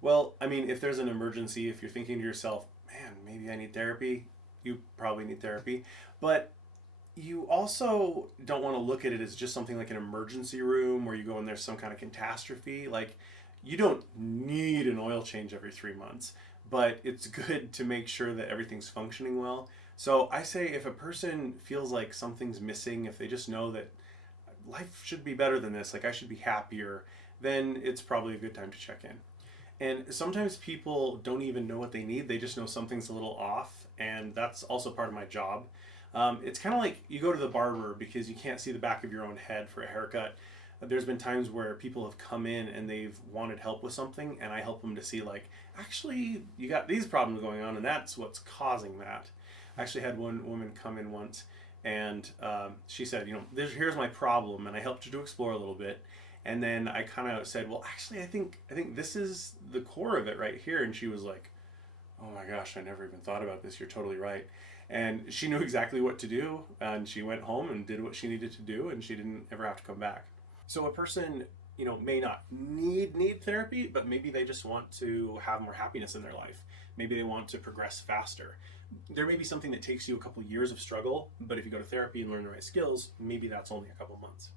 Well, I mean, if there's an emergency, if you're thinking to yourself, man, maybe I need therapy, you probably need therapy. But you also don't want to look at it as just something like an emergency room where you go and there's some kind of catastrophe. Like, you don't need an oil change every 3 months, but it's good to make sure that everything's functioning well. So I say if a person feels like something's missing, if they just know that life should be better than this, like I should be happier, then it's probably a good time to check in. And sometimes people don't even know what they need. They just know something's a little off. And that's also part of my job. It's kind of like you go to the barber because you can't see the back of your own head for a haircut. There's been times where people have come in and they've wanted help with something, and I help them to see, like, actually, you got these problems going on, and that's what's causing that. I actually had one woman come in once, and she said, here's my problem, and I helped her to explore a little bit. And then I kind of said, well, actually, I think this is the core of it right here. And she was like, oh my gosh, I never even thought about this. You're totally right. And she knew exactly what to do. And she went home and did what she needed to do. And she didn't ever have to come back. So a person, may not need therapy, but maybe they just want to have more happiness in their life. Maybe they want to progress faster. There may be something that takes you a couple years of struggle, but if you go to therapy and learn the right skills, maybe that's only a couple months.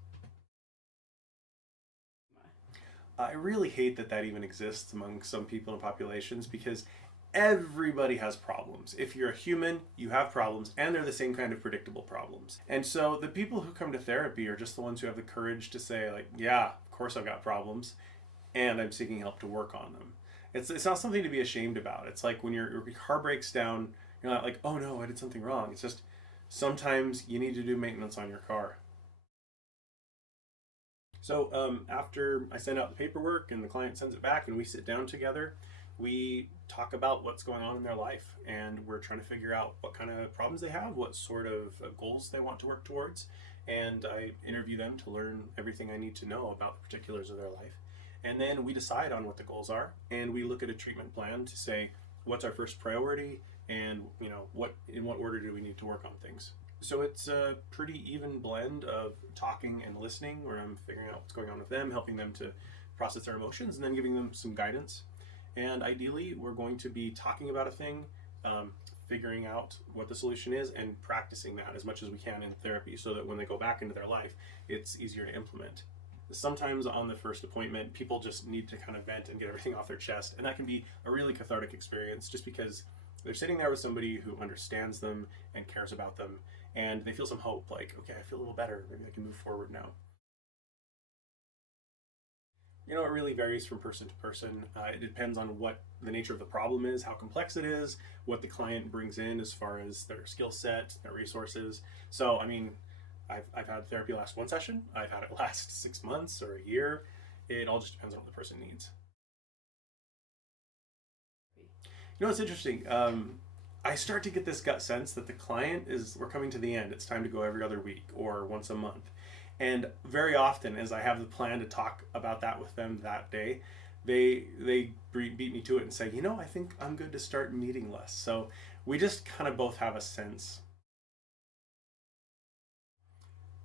I really hate that that even exists among some people and populations because everybody has problems. If you're a human, you have problems, and they're the same kind of predictable problems. And so the people who come to therapy are just the ones who have the courage to say, like, yeah, of course I've got problems, and I'm seeking help to work on them. It's not something to be ashamed about. It's like when your car breaks down, you're not like, oh no, I did something wrong. It's just sometimes you need to do maintenance on your car. So after I send out the paperwork and the client sends it back and we sit down together, we talk about what's going on in their life and we're trying to figure out what kind of problems they have, what sort of goals they want to work towards. And I interview them to learn everything I need to know about the particulars of their life. And then we decide on what the goals are and we look at a treatment plan to say what's our first priority and what in what order do we need to work on things. So it's a pretty even blend of talking and listening, where I'm figuring out what's going on with them, helping them to process their emotions, and then giving them some guidance. And ideally, we're going to be talking about a thing, um, figuring out what the solution is, and practicing that as much as we can in therapy so that when they go back into their life, it's easier to implement. Sometimes on the first appointment, people just need to kind of vent and get everything off their chest, and that can be a really cathartic experience just because they're sitting there with somebody who understands them and cares about them, and they feel some hope, like, okay, I feel a little better, maybe I can move forward now. It really varies from person to person. It depends on what the nature of the problem is, how complex it is, what the client brings in as far as their skill set, their resources. So, I mean, I've had therapy last one session, I've had it last 6 months or a year. It all just depends on what the person needs. It's interesting. I start to get this gut sense that the client is, we're coming to the end. It's time to go every other week or once a month. And very often, as I have the plan to talk about that with them that day, they beat me to it and say, I think I'm good to start meeting less. So we just kind of both have a sense.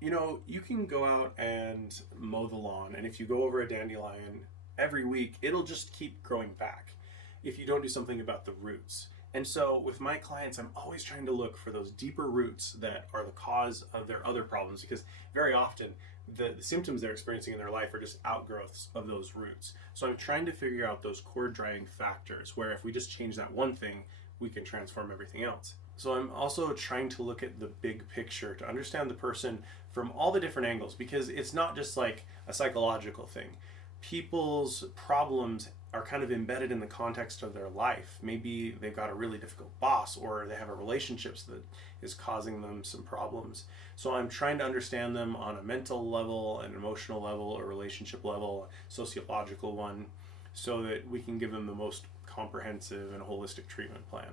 You can go out and mow the lawn, and if you go over a dandelion every week, it'll just keep growing back if you don't do something about the roots. And so, with my clients, I'm always trying to look for those deeper roots that are the cause of their other problems because very often the symptoms they're experiencing in their life are just outgrowths of those roots. So, I'm trying to figure out those core driving factors where if we just change that one thing, we can transform everything else. So I'm also trying to look at the big picture to understand the person from all the different angles because it's not just like a psychological thing. People's problems are kind of embedded in the context of their life. Maybe they've got a really difficult boss or they have a relationship that is causing them some problems. So I'm trying to understand them on a mental level, an emotional level, a relationship level, a sociological one, so that we can give them the most comprehensive and holistic treatment plan.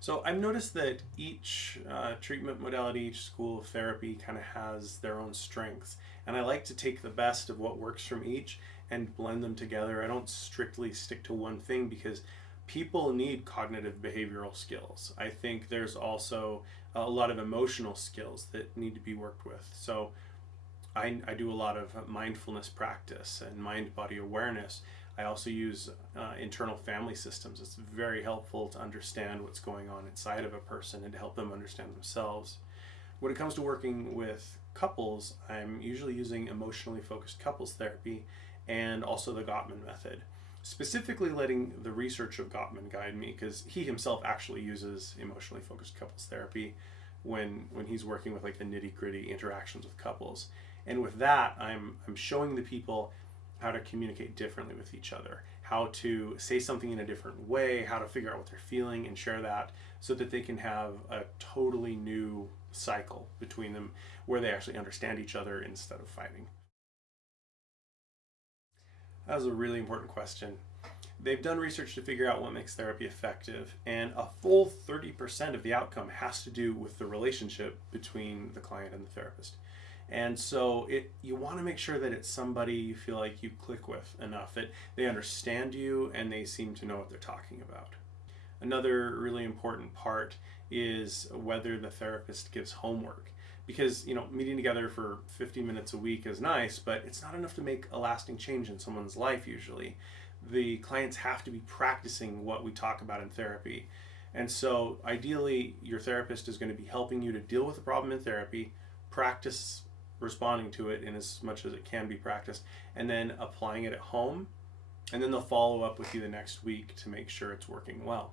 So I've noticed that each treatment modality, each school of therapy kind of has their own strengths. And I like to take the best of what works from each and blend them together. I don't strictly stick to one thing because people need cognitive behavioral skills. I think there's also a lot of emotional skills that need to be worked with. So I do a lot of mindfulness practice and mind body awareness. I also use internal family systems. It's very helpful to understand what's going on inside of a person and to help them understand themselves. When it comes to working with couples, I'm usually using emotionally focused couples therapy and also the Gottman method. Specifically letting the research of Gottman guide me, because he himself actually uses emotionally focused couples therapy when he's working with like the nitty-gritty interactions with couples. And with that, I'm showing the people how to communicate differently with each other, how to say something in a different way, how to figure out what they're feeling and share that so that they can have a totally new cycle between them where they actually understand each other instead of fighting. That was a really important question. They've done research to figure out what makes therapy effective, and a full 30% of the outcome has to do with the relationship between the client and the therapist. And so you want to make sure that it's somebody you feel like you click with enough, that they understand you and they seem to know what they're talking about. Another really important part is whether the therapist gives homework. Because, meeting together for 50 minutes a week is nice, but it's not enough to make a lasting change in someone's life usually. The clients have to be practicing what we talk about in therapy. And so ideally, your therapist is going to be helping you to deal with the problem in therapy, practice responding to it in as much as it can be practiced, and then applying it at home. And then they'll follow up with you the next week to make sure it's working well.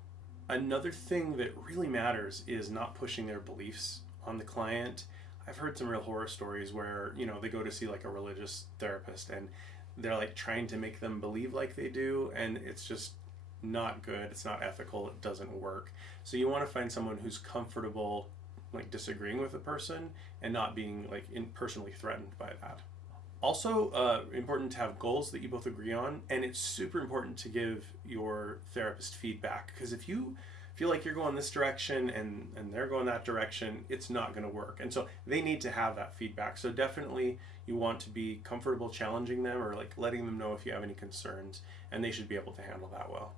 Another thing that really matters is not pushing their beliefs on the client. I've heard some real horror stories where, they go to see like a religious therapist and they're like trying to make them believe like they do, and it's just not good. It's not ethical. It doesn't work. So you want to find someone who's comfortable like disagreeing with a person and not being like personally threatened by that. Also, important to have goals that you both agree on, and it's super important to give your therapist feedback, because if you feel like you're going this direction and they're going that direction, it's not going to work. And so they need to have that feedback. So definitely you want to be comfortable challenging them or like letting them know if you have any concerns, and they should be able to handle that well.